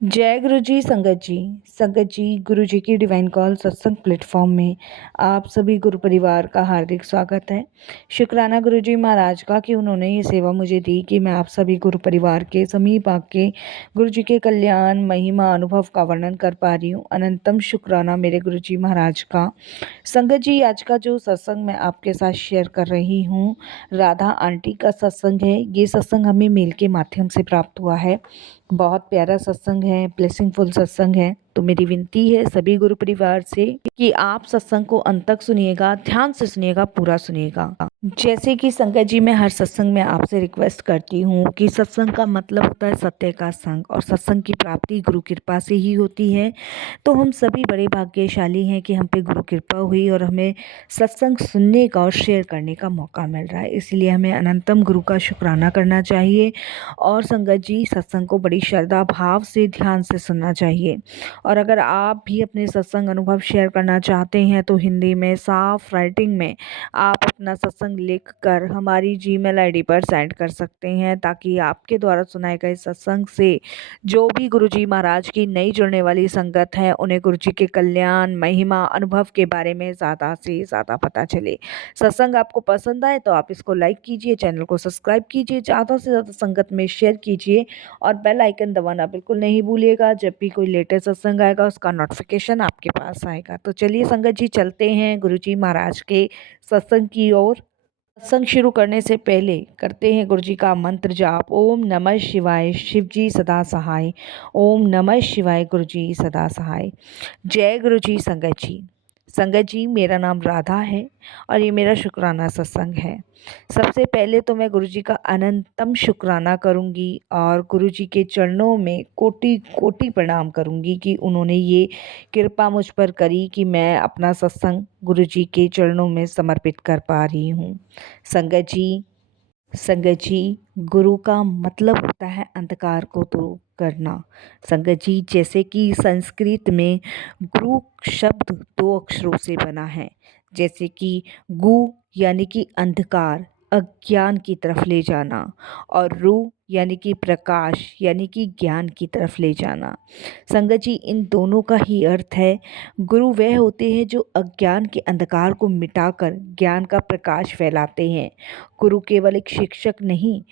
जय गुरु जी संगत जी। संगत जी, गुरु जी की डिवाइन कॉल सत्संग प्लेटफॉर्म में आप सभी गुरु परिवार का हार्दिक स्वागत है। शुक्राना गुरु जी महाराज का कि उन्होंने ये सेवा मुझे दी कि मैं आप सभी गुरु परिवार के समीप आके गुरु जी के कल्याण महिमा अनुभव का वर्णन कर पा रही हूँ। अनंतम शुक्राना मेरे गुरु जी महाराज का। संगत जी, आज का जो सत्संग मैं आपके साथ शेयर कर रही हूँ, राधा आंटी का सत्संग है। ये सत्संग हमें मेल के माध्यम से प्राप्त हुआ है। बहुत प्यारा सत्संग है, ब्लेसिंगफुल सत्संग है। तो मेरी विनती है सभी गुरु परिवार से कि आप सत्संग को अंत तक सुनिएगा, ध्यान से सुनिएगा, पूरा सुनिएगा। जैसे कि संगत जी, मैं हर सत्संग में आपसे रिक्वेस्ट करती हूँ कि सत्संग का मतलब होता है सत्य का संग, और सत्संग की प्राप्ति गुरु कृपा से ही होती है। तो हम सभी बड़े भाग्यशाली हैं कि हम पे गुरु कृपा हुई और हमें सत्संग सुनने का और शेयर करने का मौका मिल रहा है। इसलिए हमें अनंतम गुरु का शुक्राना करना चाहिए। और संगत जी, सत्संग को बड़ी श्रद्धा भाव से ध्यान से सुनना चाहिए। और अगर आप भी अपने सत्संग अनुभव शेयर करना चाहते हैं तो हिंदी में साफ राइटिंग में आप अपना सत्संग लिख कर हमारी जीमेल आईडी पर सेंड कर सकते हैं, ताकि आपके द्वारा सुनाए गए सत्संग से जो भी गुरुजी महाराज की नई जुड़ने वाली संगत है उन्हें गुरुजी के कल्याण महिमा अनुभव के बारे में ज़्यादा से ज़्यादा पता चले। सत्संग आपको पसंद आए तो आप इसको लाइक कीजिए, चैनल को सब्सक्राइब कीजिए, ज़्यादा से ज़्यादा संगत में शेयर कीजिए और बेल आइकन दबाना बिल्कुल नहीं भूलिएगा। जब भी कोई लेटेस्ट सत्संग आएगा उसका नोटिफिकेशन आपके पास आएगा। तो चलिए संगत जी, चलते हैं गुरुजी महाराज के सत्संग की ओर। सत्संग शुरू करने से पहले करते हैं गुरु जी का मंत्र जाप। ओम नमः शिवाय, शिव जी सदा सहाय। ओम नमः शिवाय, गुरु जी सदा सहाय। जय गुरु जी संगत जी। संगत जी, मेरा नाम राधा है और ये मेरा शुक्राना सत्संग है। सबसे पहले तो मैं गुरु जी का अनंतम शुक्राना करूंगी और गुरु जी के चरणों में कोटि कोटि प्रणाम करूंगी कि उन्होंने ये कृपा मुझ पर करी कि मैं अपना सत्संग गुरु जी के चरणों में समर्पित कर पा रही हूँ। संगत जी, संगत जी, गुरु का मतलब होता है अंधकार को दूर करना। संगत जी, जैसे कि संस्कृत में गुरु शब्द दो अक्षरों से बना है, जैसे कि गु यानी कि अंधकार, अज्ञान की तरफ ले जाना, और रू यानी कि प्रकाश यानी कि ज्ञान की तरफ ले जाना। संगत जी, इन दोनों का ही अर्थ है गुरु वह होते हैं जो अज्ञान के अंधकार को मिटाकर ज्ञान का प्रकाश फैलाते हैं। गुरु केवल एक शिक्षक नहीं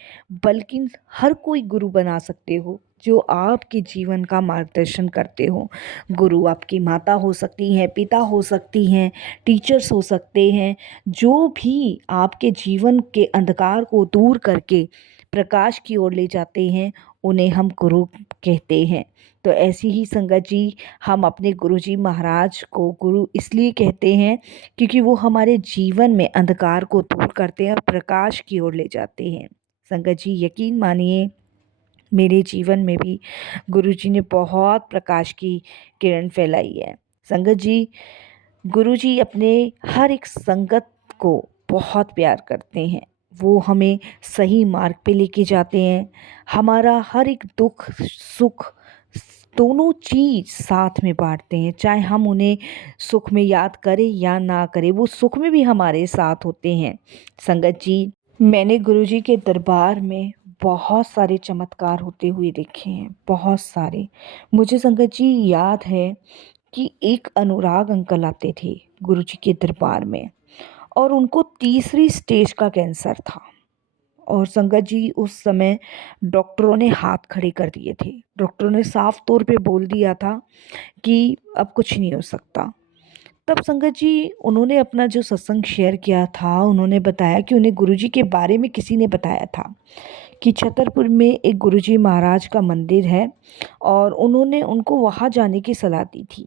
बल्कि हर कोई गुरु बना सकते हो जो आपके जीवन का मार्गदर्शन करते हो। गुरु आपकी माता हो सकती हैं, पिता हो सकती हैं, टीचर्स हो सकते हैं। जो भी आपके जीवन के अंधकार को दूर करके प्रकाश की ओर ले जाते हैं उन्हें हम गुरु कहते हैं। तो ऐसी ही संगत जी, हम अपने गुरुजी महाराज को गुरु इसलिए कहते हैं क्योंकि वो हमारे जीवन में अंधकार को दूर करते हैं और प्रकाश की ओर ले जाते हैं। संगत जी, यकीन मानिए मेरे जीवन में भी गुरुजी ने बहुत प्रकाश की किरण फैलाई है। संगत जी, गुरुजी अपने हर एक संगत को बहुत प्यार करते हैं। वो हमें सही मार्ग पे लेके जाते हैं। हमारा हर एक दुख सुख दोनों चीज़ साथ में बाँटते हैं। चाहे हम उन्हें सुख में याद करें या ना करें, वो सुख में भी हमारे साथ होते हैं। संगत जी, मैंने गुरुजी के दरबार में बहुत सारे चमत्कार होते हुए देखे हैं, बहुत सारे। मुझे संगत जी याद है कि एक अनुराग अंकल आते थे गुरुजी के दरबार में, और उनको तीसरी स्टेज का कैंसर था। और संगत जी, उस समय डॉक्टरों ने हाथ खड़े कर दिए थे। डॉक्टरों ने साफ तौर पे बोल दिया था कि अब कुछ नहीं हो सकता। तब संगत जी, उन्होंने अपना जो सत्संग शेयर किया था, उन्होंने बताया कि उन्हें गुरुजी के बारे में किसी ने बताया था कि छतरपुर में एक गुरुजी महाराज का मंदिर है और उन्होंने उनको वहाँ जाने की सलाह दी थी।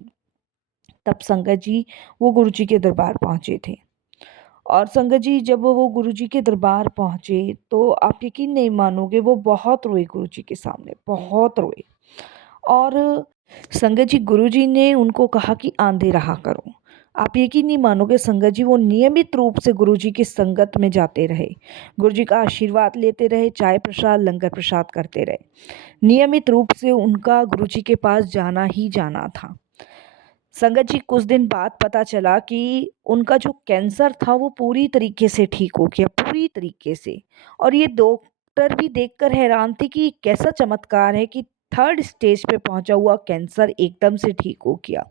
तब संगत जी वो गुरुजी के दरबार पहुँचे थे। और संगत जी, जब वो गुरुजी के दरबार पहुँचे तो आप यकीन नहीं मानोगे, वो बहुत रोए गुरुजी के सामने, बहुत रोए। और संगत जी, गुरुजी ने उनको कहा कि आंधे रहा करो। आप यकीन नहीं मानोगे संगत जी, वो नियमित रूप से गुरुजी की संगत में जाते रहे, गुरुजी का आशीर्वाद लेते रहे, चाय प्रसाद लंगर प्रसाद करते रहे। नियमित रूप से उनका गुरुजी के पास जाना ही जाना था। संगत जी, कुछ दिन बाद पता चला कि उनका जो कैंसर था वो पूरी तरीके से ठीक हो गया, पूरी तरीके से। और ये डॉक्टर भी देखकर हैरान थे कि कैसा चमत्कार है कि 3rd स्टेज पे पहुंचा हुआ कैंसर एकदम से ठीक हो गया।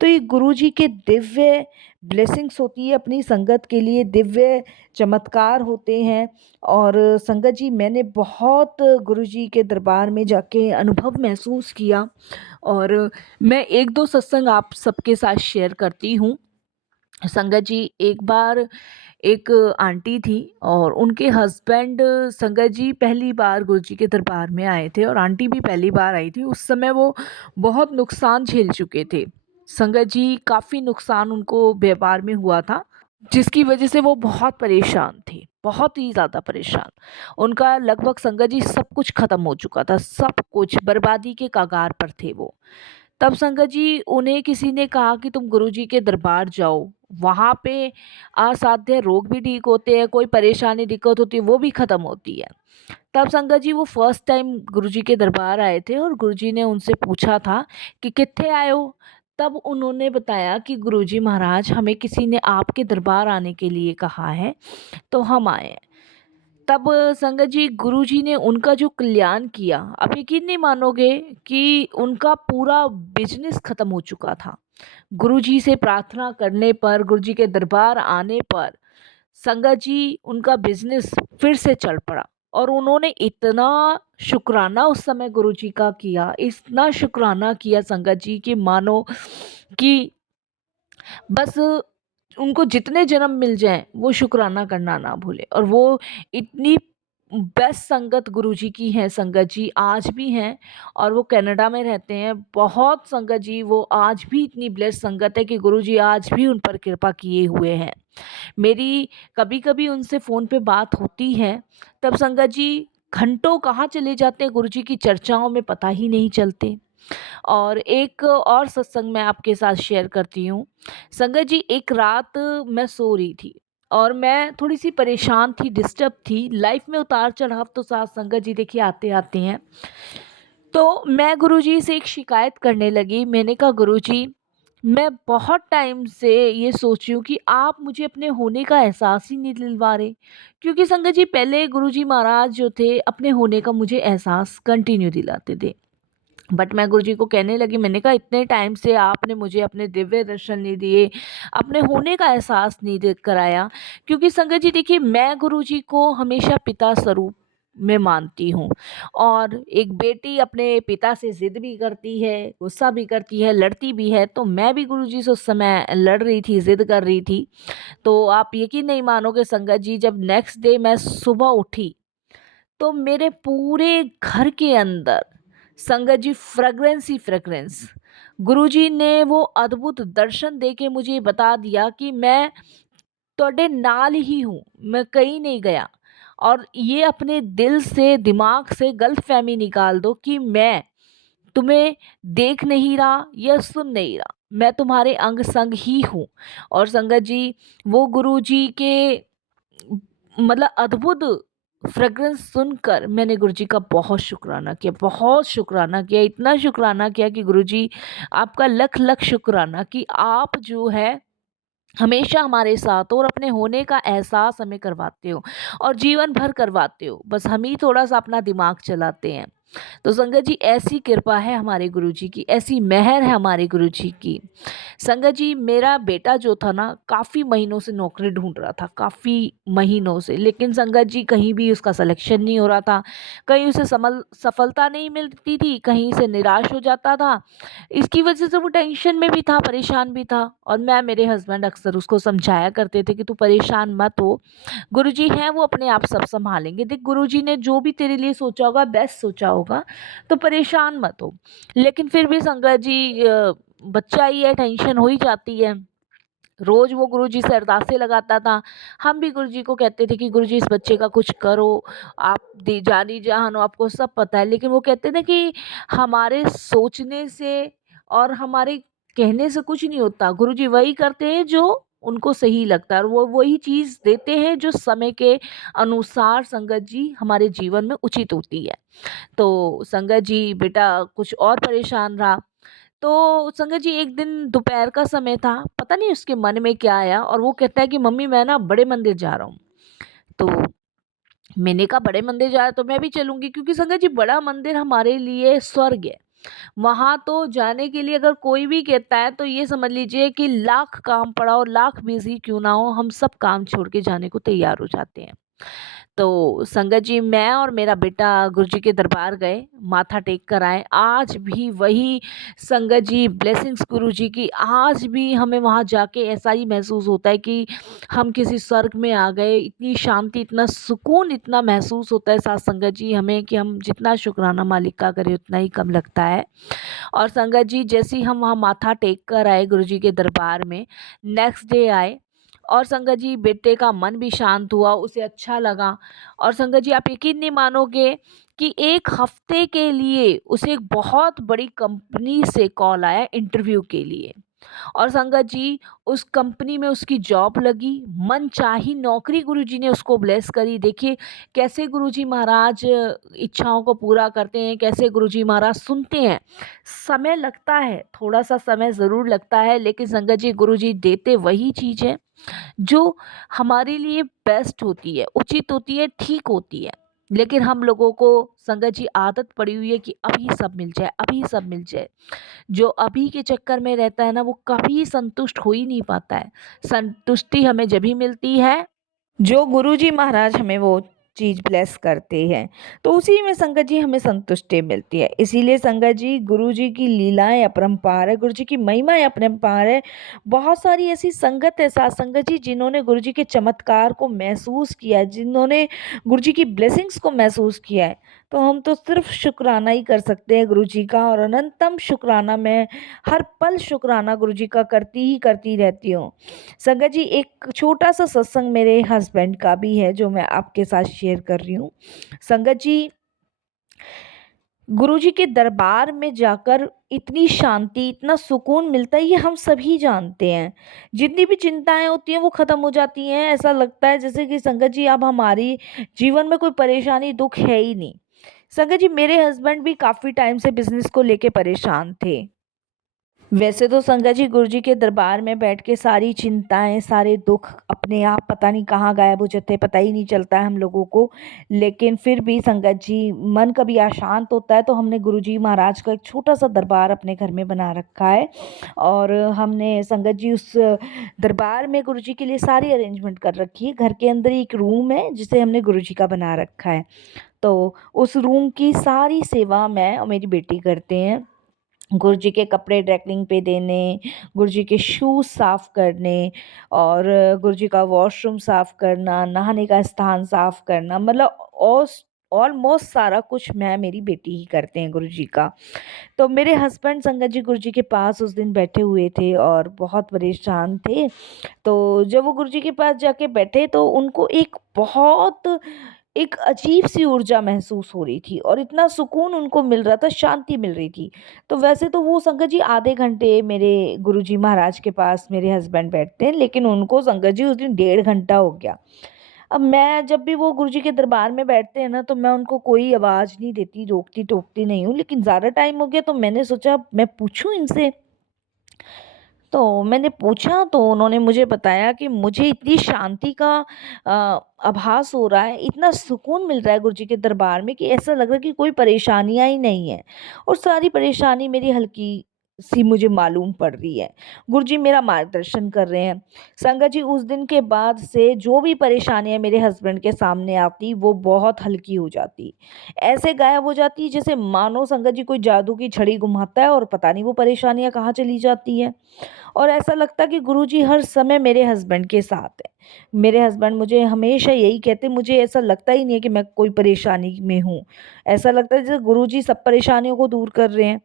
तो ये गुरुजी के दिव्य ब्लेसिंग्स होती है, अपनी संगत के लिए दिव्य चमत्कार होते हैं। और संगत जी, मैंने बहुत गुरुजी के दरबार में जाके अनुभव महसूस किया, और मैं एक दो सत्संग आप सबके साथ शेयर करती हूँ। संगत जी, एक बार एक आंटी थी और उनके हस्बैंड, संगत जी, पहली बार गुरुजी के दरबार में आए थे, और आंटी भी पहली बार आई थी। उस समय वो बहुत नुकसान झेल चुके थे। संगत जी, काफ़ी नुकसान उनको व्यापार में हुआ था, जिसकी वजह से वो बहुत परेशान थे, बहुत ही ज़्यादा परेशान। उनका लगभग, संगत जी, सब कुछ ख़त्म हो चुका था, सब कुछ बर्बादी के कगार पर थे वो। तब संगत जी, उन्हें किसी ने कहा कि तुम गुरुजी के दरबार जाओ, वहाँ पे असाध्य रोग भी ठीक होते हैं, कोई परेशानी दिक्कत होती है वो भी ख़त्म होती है। तब संगत जी, वो फर्स्ट टाइम गुरुजी के दरबार आए थे, और गुरुजी ने उनसे पूछा था कि कित्थे आए हो। तब उन्होंने बताया कि गुरुजी महाराज, हमें किसी ने आपके दरबार आने के लिए कहा है, तो हम आए हैं। तब संगत जी, गुरुजी ने उनका जो कल्याण किया, आप यकीन नहीं मानोगे कि उनका पूरा बिजनेस खत्म हो चुका था। गुरुजी से प्रार्थना करने पर, गुरुजी के दरबार आने पर, संगत जी, उनका बिजनेस फिर से चल पड़ा। और उन्होंने इतना शुक्राना उस समय गुरुजी का किया, इतना शुक्राना किया संगत जी, कि मानो कि बस उनको जितने जन्म मिल जाएं वो शुक्राना करना ना भूले। और वो इतनी बेस्ट संगत गुरुजी की है, संगत जी, आज भी हैं, और वो कनाडा में रहते हैं। बहुत संगत जी, वो आज भी इतनी ब्लेस संगत है कि गुरुजी आज भी उन पर कृपा किए हुए हैं। मेरी कभी कभी उनसे फ़ोन पे बात होती है, तब संगत जी घंटों कहाँ चले जाते हैं गुरुजी की चर्चाओं में, पता ही नहीं चलते। और एक और सत्संग मैं आपके साथ शेयर करती हूँ। संगत जी, एक रात मैं सो रही थी, और मैं थोड़ी सी परेशान थी, डिस्टर्ब थी। लाइफ में उतार चढ़ाव तो साथ, संगत जी, देखिए, आते आते हैं। तो मैं गुरुजी से एक शिकायत करने लगी। मैंने कहा, गुरुजी, मैं बहुत टाइम से ये सोच रही हूँ कि आप मुझे अपने होने का एहसास ही नहीं दिलवा रहे। क्योंकि संगत जी, पहले गुरुजी महाराज जो थे, अपने होने का मुझे एहसास कंटिन्यू दिलाते थे। बट मैं गुरुजी को कहने लगी, मैंने कहा, इतने टाइम से आपने मुझे अपने दिव्य दर्शन नहीं दिए, अपने होने का एहसास नहीं कराया। क्योंकि संगत जी, देखिए, मैं गुरुजी को हमेशा पिता स्वरूप में मानती हूँ। और एक बेटी अपने पिता से ज़िद भी करती है, गुस्सा भी करती है, लड़ती भी है। तो मैं भी गुरुजी से उस समय लड़ रही थी, ज़िद कर रही थी। तो आप यकीन नहीं मानोगे संगत जी, जब नेक्स्ट डे मैं सुबह उठी, तो मेरे पूरे घर के अंदर, संगत जी, फ्रेग्रेंस ही फ्रेग्रेंस। गुरुजी ने वो अद्भुत दर्शन देके मुझे बता दिया कि मैं तोड़े नाल ही हूँ, मैं कहीं नहीं गया। और ये अपने दिल से, दिमाग से गलतफहमी निकाल दो कि मैं तुम्हें देख नहीं रहा या सुन नहीं रहा, मैं तुम्हारे अंग संग ही हूँ। और संगत जी, वो गुरुजी के मतलब अद्भुत फ्रेग्रेंस सुनकर मैंने गुरुजी का बहुत शुक्राना किया, बहुत शुक्राना किया, इतना शुक्राना किया कि गुरुजी, आपका लख लख शुक्राना कि आप जो है हमेशा हमारे साथ हो, और अपने होने का एहसास हमें करवाते हो, और जीवन भर करवाते हो। बस हम ही थोड़ा सा अपना दिमाग चलाते हैं। तो संगत जी, ऐसी कृपा है हमारे गुरुजी की, ऐसी मेहर है हमारे गुरुजी की। संगत जी, मेरा बेटा जो था ना, काफ़ी महीनों से नौकरी ढूंढ रहा था, काफ़ी महीनों से। लेकिन संगत जी, कहीं भी उसका सिलेक्शन नहीं हो रहा था, कहीं उसे सफलता नहीं मिलती थी, कहीं से निराश हो जाता था। इसकी वजह से वो टेंशन में भी था, परेशान भी था। और मैं, मेरे हस्बैंड अक्सर उसको समझाया करते थे कि तू परेशान मत हो, गुरुजी हैं, वो अपने आप सब संभालेंगे। देख, गुरुजी ने जो भी तेरे लिए सोचा होगा, बेस्ट सोचा होगा, तो परेशान मत हो। लेकिन फिर भी संगत जी, बच्चा ही है, टेंशन हो ही जाती है। रोज़ वो गुरुजी से अरदासें लगाता था। हम भी गुरुजी को कहते थे कि गुरुजी, इस बच्चे का कुछ करो, आप जानी जहान हो, आपको सब पता है। लेकिन वो कहते थे कि हमारे सोचने से और हमारे कहने से कुछ नहीं होता, गुरुजी वही करते हैं जो उनको सही लगता है, और वो वही चीज़ देते हैं जो समय के अनुसार, संगत जी, हमारे जीवन में उचित होती है। तो संगत जी, बेटा कुछ और परेशान रहा। तो संगत जी, एक दिन दोपहर का समय था, पता नहीं उसके मन में क्या आया, और वो कहता है कि मम्मी, मैं ना बड़े मंदिर जा रहा हूँ। तो मैंने कहा बड़े मंदिर जा रहे तो मैं भी चलूंगी, क्योंकि संगत जी बड़ा मंदिर हमारे लिए स्वर्ग है। वहां तो जाने के लिए अगर कोई भी कहता है तो ये समझ लीजिए कि लाख काम पड़ा हो, लाख बिजी क्यों ना हो, हम सब काम छोड़ के जाने को तैयार हो जाते हैं। तो संगत जी मैं और मेरा बेटा गुरु जी के दरबार गए, माथा टेक कर आए। आज भी वही संगत जी ब्लेसिंग्स गुरु जी की, आज भी हमें वहाँ जाके ऐसा ही महसूस होता है कि हम किसी स्वर्ग में आ गए। इतनी शांति, इतना सुकून, इतना महसूस होता है साथ संगत जी हमें कि हम जितना शुक्राना मालिक का करें उतना ही कम लगता है। और संगत जी जैसे ही हम वहाँ माथा टेक कर आए गुरु जी के दरबार में, नेक्स्ट डे आए, और संगत जी बेटे का मन भी शांत हुआ, उसे अच्छा लगा। और संगत जी आप यकीन नहीं मानोगे कि एक हफ्ते के लिए उसे एक बहुत बड़ी कंपनी से कॉल आया इंटरव्यू के लिए। और संगत जी उस कंपनी में उसकी जॉब लगी, मनचाही नौकरी गुरुजी ने उसको ब्लेस करी। देखिए कैसे गुरुजी महाराज इच्छाओं को पूरा करते हैं, कैसे गुरुजी महाराज सुनते हैं। समय लगता है, थोड़ा सा समय ज़रूर लगता है, लेकिन संगत जी गुरुजी देते वही चीज़ है जो हमारे लिए बेस्ट होती है, उचित होती है, ठीक होती है। लेकिन हम लोगों को संगत जी आदत पड़ी हुई है कि अभी सब मिल जाए, अभी सब मिल जाए। जो अभी के चक्कर में रहता है ना, वो कभी संतुष्ट हो ही नहीं पाता है। संतुष्टि हमें जब ही मिलती है जो गुरुजी महाराज हमें वो चीज़ ब्लेस करते हैं, तो उसी में संगत जी हमें संतुष्टि मिलती है। इसीलिए संगत जी गुरुजी की लीलाएं अपरंपार है, गुरुजी की महिमाएं अपरंपार है। बहुत सारी ऐसी संगत है साथ संगत जी जिन्होंने गुरुजी के चमत्कार को महसूस किया है, जिन्होंने गुरुजी की ब्लेसिंग्स को महसूस किया है। तो हम तो सिर्फ शुक्राना ही कर सकते हैं गुरुजी का, और अनंतम शुक्राना, मैं हर पल शुक्राना गुरुजी का करती ही करती रहती हूँ। संगत जी एक छोटा सा सत्संग मेरे हस्बैंड का भी है जो मैं आपके साथ शेयर कर रही हूँ। संगत जी गुरुजी के दरबार में जाकर इतनी शांति, इतना सुकून मिलता है, ये हम सभी जानते हैं। जितनी भी चिंताएं होती हैं वो खत्म हो जाती हैं। ऐसा लगता है जैसे कि संगत जी अब हमारी जीवन में कोई परेशानी दुख है ही नहीं। संगत जी मेरे हस्बैंड भी काफ़ी टाइम से बिजनेस को लेके परेशान थे। वैसे तो संगत जी गुरुजी के दरबार में बैठ के सारी चिंताएं, सारे दुख अपने आप पता नहीं कहाँ गायब हो जाते हैं, पता ही नहीं चलता है हम लोगों को। लेकिन फिर भी संगत जी मन कभी अशांत होता है तो हमने गुरुजी महाराज का एक छोटा सा दरबार अपने घर में बना रखा है। और हमने संगत जी उस दरबार में गुरुजी के लिए सारी अरेंजमेंट कर रखी है। घर के अंदर ही एक रूम है जिसे हमने गुरुजी का बना रखा है। तो उस रूम की सारी सेवा मैं और मेरी बेटी करते हैं। गुरुजी के कपड़े ड्राई पे देने, गुरुजी के शूज़ साफ़ करने, और गुरुजी का वॉशरूम साफ़ करना, नहाने का स्थान साफ़ करना, मतलब ऑलमोस्ट सारा कुछ मैं मेरी बेटी ही करते हैं गुरुजी का। तो मेरे हस्बैंड संगत जी गुरुजी के पास उस दिन बैठे हुए थे और बहुत परेशान थे। तो जब वो गुरुजी के पास जाके बैठे तो उनको एक अजीब सी ऊर्जा महसूस हो रही थी और इतना सुकून उनको मिल रहा था, शांति मिल रही थी। तो वैसे तो वो संगत जी आधे घंटे मेरे गुरुजी महाराज के पास मेरे हस्बैंड बैठते हैं, लेकिन उनको संगत जी उस दिन 1.5 घंटा हो गया। अब मैं जब भी वो गुरुजी के दरबार में बैठते हैं ना, तो मैं उनको कोई आवाज़ नहीं देती, रोकती-टोकती नहीं हूँ, लेकिन ज़्यादा टाइम हो गया तो मैंने सोचा मैं पूछूँ इनसे। तो मैंने पूछा तो उन्होंने मुझे बताया कि मुझे इतनी शांति का आभास हो रहा है, इतना सुकून मिल रहा है गुरुजी के दरबार में कि ऐसा लग रहा है कि कोई परेशानियाँ ही नहीं है, और सारी परेशानी मेरी हल्की सी मुझे मालूम पड़ रही है। गुरुजी मेरा मार्गदर्शन कर रहे हैं। संगत जी उस दिन के बाद से जो भी परेशानियाँ मेरे हस्बैंड के सामने आती वो बहुत हल्की हो जाती। ऐसे गायब हो जाती जैसे मानो संगत जी कोई जादू की छड़ी घुमाता है और पता नहीं वो परेशानियाँ कहाँ चली जाती हैं। और ऐसा लगता कि गुरुजी हर समय मेरे हस्बैंड के साथ हैं। मेरे हस्बैंड मुझे हमेशा यही कहते, मुझे ऐसा लगता ही नहीं है कि मैं कोई परेशानी में हूँ। ऐसा लगता है जैसे गुरुजी सब परेशानियों को दूर कर रहे हैं।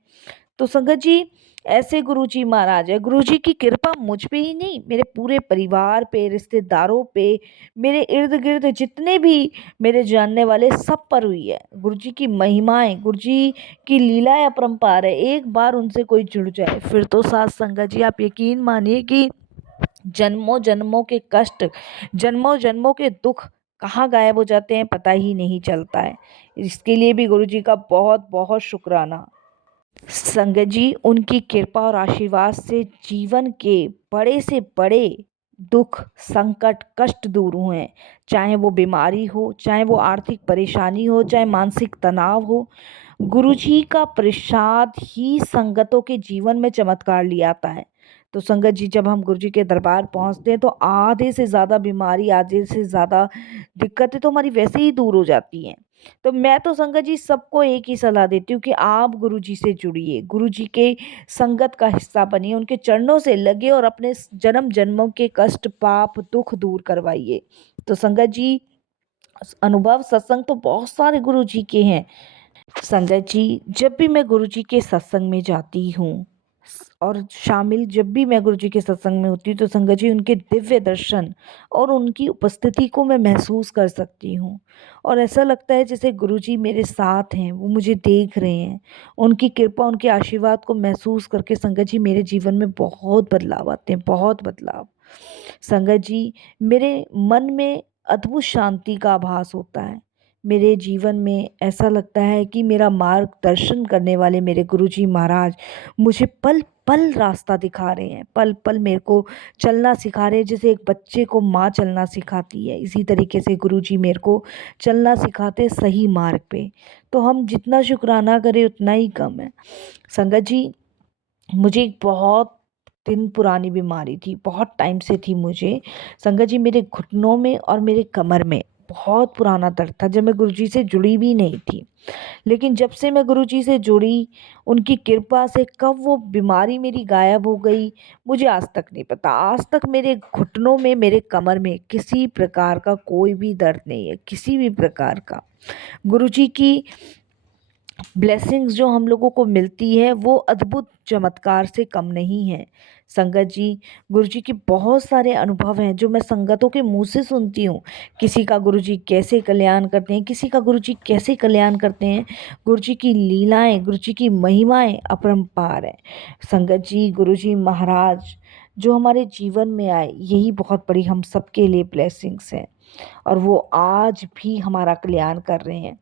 तो संगत जी ऐसे गुरुजी महाराज हैं। गुरुजी की कृपा मुझ पे ही नहीं, मेरे पूरे परिवार पे, रिश्तेदारों पे, मेरे इर्द-गिर्द जितने भी मेरे जानने वाले सब पर हुई है। गुरुजी की महिमाएँ, गुरुजी की लीलाएँ अपरंपार है। एक बार उनसे कोई जुड़ जाए फिर तो साथ संगत जी आप यकीन मानिए कि जन्मों-जन्मों के कष्ट, जन्मों-जन्मों के दुख कहाँ गायब हो जाते हैं पता ही नहीं चलता है। इसके लिए भी गुरुजी का बहुत-बहुत शुक्राना। संगत जी उनकी कृपा और आशीर्वाद से जीवन के बड़े से बड़े दुख, संकट, कष्ट दूर हुए। चाहे वो बीमारी हो, चाहे वो आर्थिक परेशानी हो, चाहे मानसिक तनाव हो, गुरुजी का प्रसाद ही संगतों के जीवन में चमत्कार ले आता है। तो संगत जी, जब हम गुरुजी के दरबार पहुंचते हैं तो आधे से ज़्यादा बीमारी, आधे से ज़्यादा दिक्कतें तो हमारी वैसे ही दूर हो जाती हैं। तो मैं तो संगत जी सबको एक ही सलाह देती हूँ कि आप गुरुजी से जुड़िए, गुरुजी के संगत का हिस्सा बनिए, उनके चरणों से लगे और अपने जन्म जन्मों के कष्ट, पाप, दुख दूर करवाइए। तो संगत जी, अनुभव सत्संग तो बहुत सारे गुरुजी के हैं। संगत जी, जब भी मैं गुरुजी के सत्संग में जाती हूँ और शामिल जब भी मैं गुरुजी के सत्संग में होती हूँ, तो संगत जी उनके दिव्य दर्शन और उनकी उपस्थिति को मैं महसूस कर सकती हूँ। और ऐसा लगता है जैसे गुरुजी मेरे साथ हैं, वो मुझे देख रहे हैं। उनकी कृपा, उनके आशीर्वाद को महसूस करके संगत जी मेरे जीवन में बहुत बदलाव आते हैं, बहुत बदलाव। संगत जी, मेरे मन में अद्भुत शांति का आभास होता है। मेरे जीवन में ऐसा लगता है कि मेरा मार्गदर्शन करने वाले मेरे गुरुजी महाराज मुझे पल पल रास्ता दिखा रहे हैं, पल पल मेरे को चलना सिखा रहे हैं। जैसे एक बच्चे को माँ चलना सिखाती है, इसी तरीके से गुरुजी मेरे को चलना सिखाते हैं सही मार्ग पे। तो हम जितना शुक्राना करें उतना ही कम है। संगत जी, मुझे एक बहुत दिन पुरानी बीमारी थी, बहुत टाइम से थी मुझे। संगत जी, मेरे घुटनों में और मेरे कमर में बहुत पुराना दर्द था, जब मैं गुरुजी से जुड़ी भी नहीं थी। लेकिन जब से मैं गुरुजी से जुड़ी, उनकी कृपा से कब वो बीमारी मेरी गायब हो गई, मुझे आज तक नहीं पता। आज तक मेरे घुटनों में, मेरे कमर में किसी प्रकार का कोई भी दर्द नहीं है, किसी भी प्रकार का। गुरुजी की ब्लेसिंग्स जो हम लोगों को मिलती है वो अद्भुत चमत्कार से कम नहीं है। संगत जी, गुरुजी के बहुत सारे अनुभव हैं जो मैं संगतों के मुंह से सुनती हूँ। किसी का गुरुजी कैसे कल्याण करते हैं, किसी का गुरुजी कैसे कल्याण करते हैं। गुरुजी की लीलाएं, गुरुजी की महिमाएं अपरंपार है। संगत जी, गुरुजी महाराज जो हमारे जीवन में आए, यही बहुत बड़ी हम सबके लिए ब्लेसिंग्स हैं। और वो आज भी हमारा कल्याण कर रहे हैं।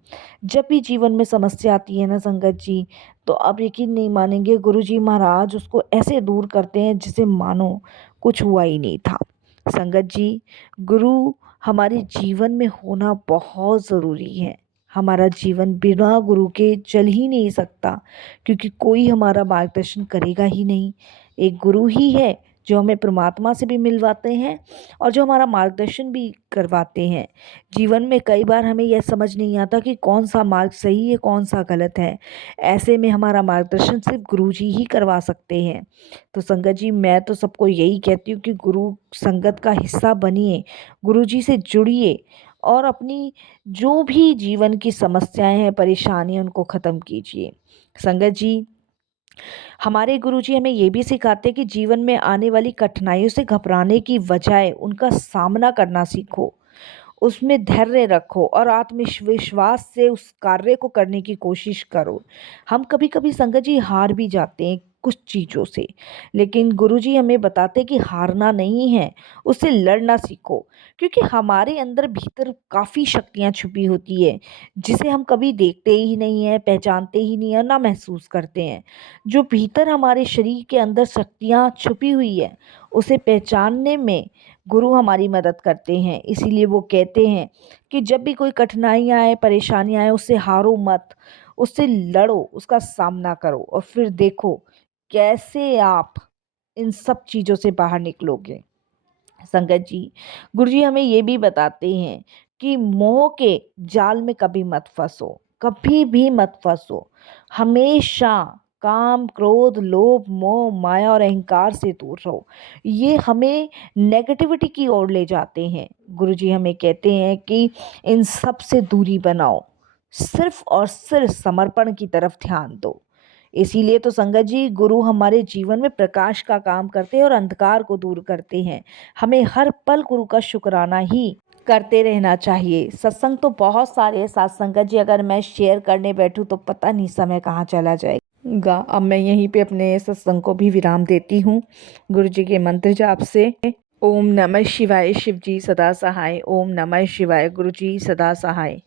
जब भी जीवन में समस्या आती है ना संगत जी, तो आप यकीन नहीं मानेंगे, गुरुजी महाराज उसको ऐसे दूर करते हैं जिसे मानो कुछ हुआ ही नहीं था। संगत जी, गुरु हमारे जीवन में होना बहुत ज़रूरी है। हमारा जीवन बिना गुरु के चल ही नहीं सकता, क्योंकि कोई हमारा मार्गदर्शन करेगा ही नहीं। एक गुरु ही है जो हमें परमात्मा से भी मिलवाते हैं और जो हमारा मार्गदर्शन भी करवाते हैं। जीवन में कई बार हमें यह समझ नहीं आता कि कौन सा मार्ग सही है, कौन सा गलत है। ऐसे में हमारा मार्गदर्शन सिर्फ गुरुजी ही करवा सकते हैं। तो संगत जी, मैं तो सबको यही कहती हूँ कि गुरु संगत का हिस्सा बनिए, गुरुजी से जुड़िए और अपनी जो भी जीवन की समस्याएं हैं, परेशानियां, उनको ख़त्म कीजिए। संगत जी, हमारे गुरुजी हमें ये भी सिखाते हैं कि जीवन में आने वाली कठिनाइयों से घबराने की बजाय उनका सामना करना सीखो, उसमें धैर्य रखो और आत्मविश्वास से उस कार्य को करने की कोशिश करो। हम कभी कभी संगत जी हार भी जाते हैं कुछ चीज़ों से, लेकिन गुरुजी हमें बताते हैं कि हारना नहीं है, उससे लड़ना सीखो। क्योंकि हमारे अंदर भीतर काफ़ी शक्तियाँ छुपी होती है, जिसे हम कभी देखते ही नहीं हैं, पहचानते ही नहीं हैं, ना महसूस करते हैं। जो भीतर हमारे शरीर के अंदर शक्तियाँ छुपी हुई है, उसे पहचानने में गुरु हमारी मदद करते हैं। इसीलिए वो कहते हैं कि जब भी कोई कठिनाइयाँ आए, परेशानियाँ आए, उससे हारो मत, उससे लड़ो, उसका सामना करो और फिर देखो कैसे आप इन सब चीज़ों से बाहर निकलोगे। संगत जी, गुरुजी हमें ये भी बताते हैं कि मोह के जाल में कभी मत फंसो, कभी भी मत फंसो। हमेशा काम, क्रोध, लोभ, मोह, माया और अहंकार से दूर रहो। ये हमें नेगेटिविटी की ओर ले जाते हैं। गुरुजी हमें कहते हैं कि इन सब से दूरी बनाओ, सिर्फ और सिर्फ समर्पण की तरफ ध्यान दो। इसीलिए तो संगत जी, गुरु हमारे जीवन में प्रकाश का काम करते हैं और अंधकार को दूर करते हैं। हमें हर पल गुरु का शुक्राना ही करते रहना चाहिए। सत्संग तो बहुत सारे हैं साथ संगत जी, अगर मैं शेयर करने बैठूं तो पता नहीं समय कहाँ चला जाएगा। अब मैं यहीं पे अपने सत्संग को भी विराम देती हूँ गुरु जी के मंत्र जाप से। ओम नमः शिवाय, शिव जी सदा सहाय। ओम नमः शिवाय, गुरु जी सदा सहाय।